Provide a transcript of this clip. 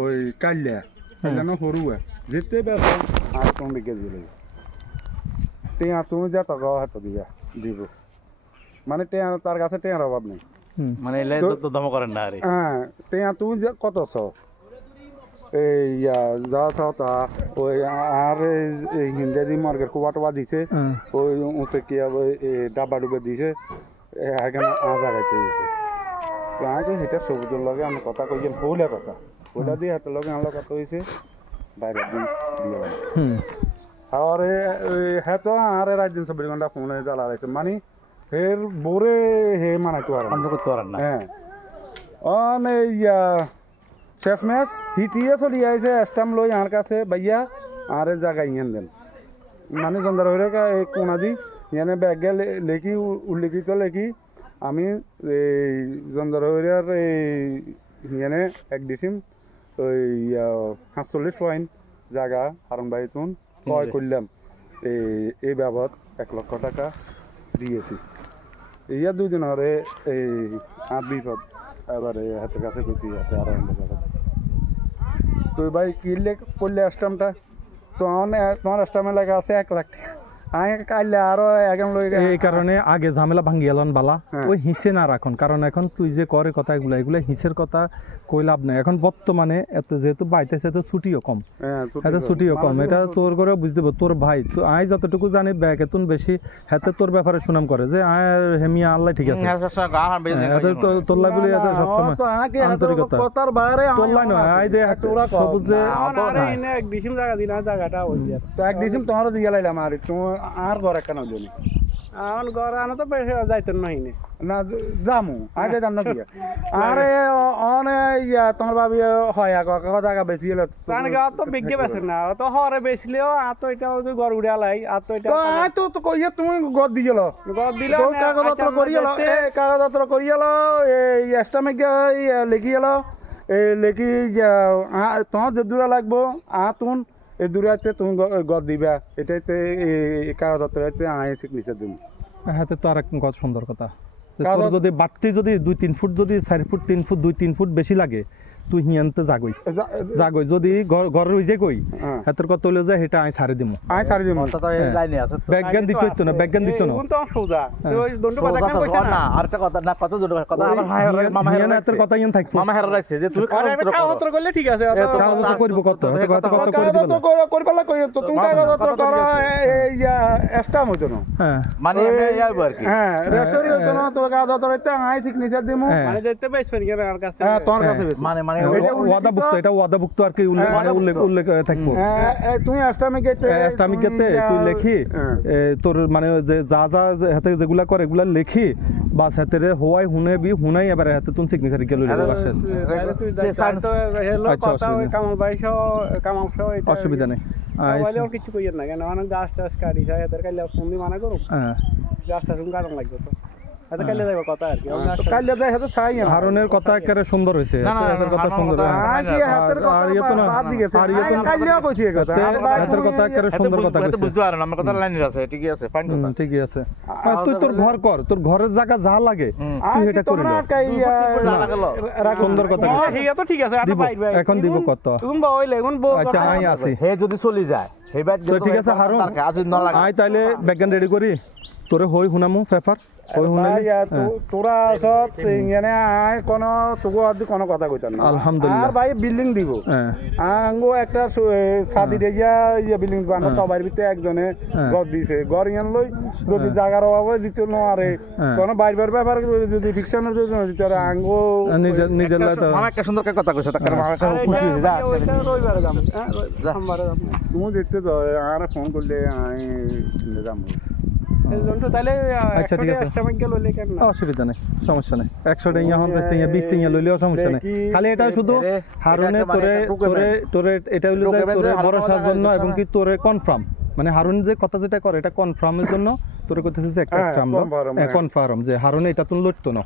ওই কাইলা কাইলা সৰুৱে যেতে বেছ আর কোন দিকে দিলে টেয়া তুমি যা টাকা হাতে দিবা দিব মানে টেয়া তার কাছে টেয়ার অভাব নেই মানে এলাই তো দাম করেন না আরে হ্যাঁ টেয়া তুমি যে কত চাও এই যা চাও তা ওই আর হিন্দি মার্কেট কুবাটোবা দিছে ওই উঁচে কি ডাব্বা ডুবে দিছে এখানে জায়গাতে দিছে তো আগে সেটা সবুজের লগে আমি কথা কইছেন পৌলা কথা পৌলা দিয়ে হাতের লগে আমার কথা হয়েছে বাইরে দিয়ে আর হ্যাঁ তো আর রাত দিন 24 ঘন্টা ফোনে জ্বালা রাখছে মানে ফের বোরে হে মানাইতে পারে অন্য করতে পারেন না হ্যাঁ অন শেফ ম্যাচ হিটিয়ে চলি আইছে স্টাম লই আর কাছে ভাইয়া আর জায়গা ইয়েন দেন মানে চন্দ্র হইরে কোনা দি ইয়ানে ব্যাগে লেখি উল্লেখিত লেখি আমি এই চন্দ্র হইরার ইয়ানে এক দিছিম ওই 47 পয়েন্ট জায়গা হারুন ভাই তুন ক্রয় করলাম এই বাবদ 1 লক্ষ টাকা দিয়েছি ইয়া 2 দিন হরে এই আর বিপদ এবারে হাতের কাছে গেছি হাতে আর তো ভাই কিনলে করলে স্টামটা তো তোমার স্টামে লাগা আছে 1 লাখ টাকা আমি কাইলে আরো একদম লই এই কারণে আগে ঝামেলা ভাঙ্গি এলন বালা ওই হিসে না রাখন কারণ এখন তুই যে করে কথা এগুলা হিসের কথা কই লাভ নাই এখন বর্তমানে এত যেহেতু বাইতেছে তো ছুটিও কম এত ছুটিও কম এটা তোর করে বুঝতে পারবো তোর ভাই তো আই যতটুকু জানি ব্যাগ এতন বেশি হাতে তোর ব্যাপারে সুনাম করে যে হেমিয়া আল্লাহ ঠিক আছে তোর লাই বলি এত সবসময় আন্তরিকতা তোর লাই নয় আই দে সবুজে এক ডিসিম জায়গা দিনা জায়গাটা ওই তো এক ডিসিম তোমারও দিয়া লাইলাম আর তুমি আর ঘর কেন জানি আমার ঘর আনো তো বেশি যাইতেন নাহিনে না যামু আজ যাইতাম না কি আরে অনে তোমার ভাবি হয় জায়গা বেশি হলে তো বিজ্ঞে বেছেন না তো হরে বেচলেও আর তো এটা ঘর উড়ে আলাই আর তো এটা তো কইয়া তুমি ঘর দিয়েল ঘর দিলে কাগজপত্র করিয়েল কাগজপত্র করিয়েল এই এস্টামে লেখি এলো লেখি তোমার যে দূরা লাগবো তুন এই দূরাতে তুমি গদ দিবা এটাইতে কাগজপত্র আয় সিগনেচার দিব হাতে তো আর কত সুন্দর কথা তোর যদি বাড়তি যদি 2-3 ফুট যদি 4 ফুট 3 ফুট 2-3 ফুট বেশি লাগে তুই হিয়ানতে যাগই যদি ঘর রই যে কই হাতের কত হইলো যে এটা আই ছাড়ি দিমু কথা তো এই লাইনে আছে তো ব্যাগগান দিতে হইতো না ব্যাগগান দিত না কোন তো সোজা ওই দন্ড কথা কেন কইছ না আরেকটা কথা না কত জোর কথা আমার ভাই মামা হিয়ান হাতের কথা ইন থাকবো মামা হেরা রাখছে যে তুই কাগজপত্র করলে ঠিক আছে কাগজপত্র করব কত কত করে দিবেন করবালা কই তো তুমি কাগজপত্র করো এই এস্টাম হইতো না হ্যাঁ মানে যাইব আর কি হ্যাঁ রেস্টোরি হইতো না তো কাগজপত্র আই সিগনেচার দিমু মানে যেতে বেসবেন কেন আর কাছে হ্যাঁ তোর কাছে মানে ওয়াদাভুক্ত আর কি উল্লেখ থাকবো তুমি এস্টামিক গেতে তুই লেখি তোর মানে যে যা হাতে যেগুলা করে এগুলা লেখি বাস হাতে রে হওয়াই হুনাই এবারে হাতে তুমি সিগনেচার গেল অসুবিধা নেই কিছু কইয়ের না কেন অনেক গাছ টাছ কাটি এদের কাইলে ফোন দিয়ে মানা করো গাছ টাছ কারণ লাগবে তো হারুনের কথা একেবারে সুন্দর হয়েছে হাতের কথা সুন্দর আর ইয়ে তো না আর ইয়ে তো হাতের কথা একেবারে সুন্দর কথা কইছে বুঝতে পারেন আমার কথা লাইনের আছে ঠিকই আছে ফাইন কথা ঠিকই আছে তুই তোর ঘর কর তোর ঘরের জায়গা যা লাগে তুই এটা করে নে সুন্দর কথা ঠিক আছে এখন দিব কত আচ্ছা আই আছি হে যদি চলি যায় হে ব্যাগ ঠিক আছে হারুন আই তাইলে ব্যাগগান রেডি করি তোরে হই হুনামু পেপার তোরা সব এখানে আয় কোনো তোকে আর কোনো কথা কইতাম না আলহামদুলিল্লাহ আর ভাই বিল্ডিং দিব আঙ্গো একটা সাদি দিয়া বিল্ডিং বানানো সবার ভিতরে একজনে ঘর দিছে ঘর ইয়ান লই যদি জায়গার অভাবে দিতে না আরে কোনো বাইরের ব্যাপার যদি ফিকশনের যদি দিতে আরে আঙ্গো নিজের আমার একটা সুন্দর কথা কইছ তার কারণে আমার খুশি হয়ে যায় ওইটা রবিবারে যাম সোমবারে যাম তুমি দেখতে তো আর ফোন করলে আমি যাম আচ্ছা ঠিক আছে অসুবিধা নেই সমস্যা নেই 100 টাকা 50 টাকা 20 টাকা লইলেও সমস্যা নেই খালি এটা শুধু হারুনে তোরে এটা হইলো যে তোরে ভরসার জন্য এবং কি তোরে কনফার্ম মানে হারুন যে কথা যেটা করে এটা কনফার্মের জন্য তোরে কইতেছিস একটা স্টাম্প কনফার্ম যে হারুনে এটা তুমি লইতো না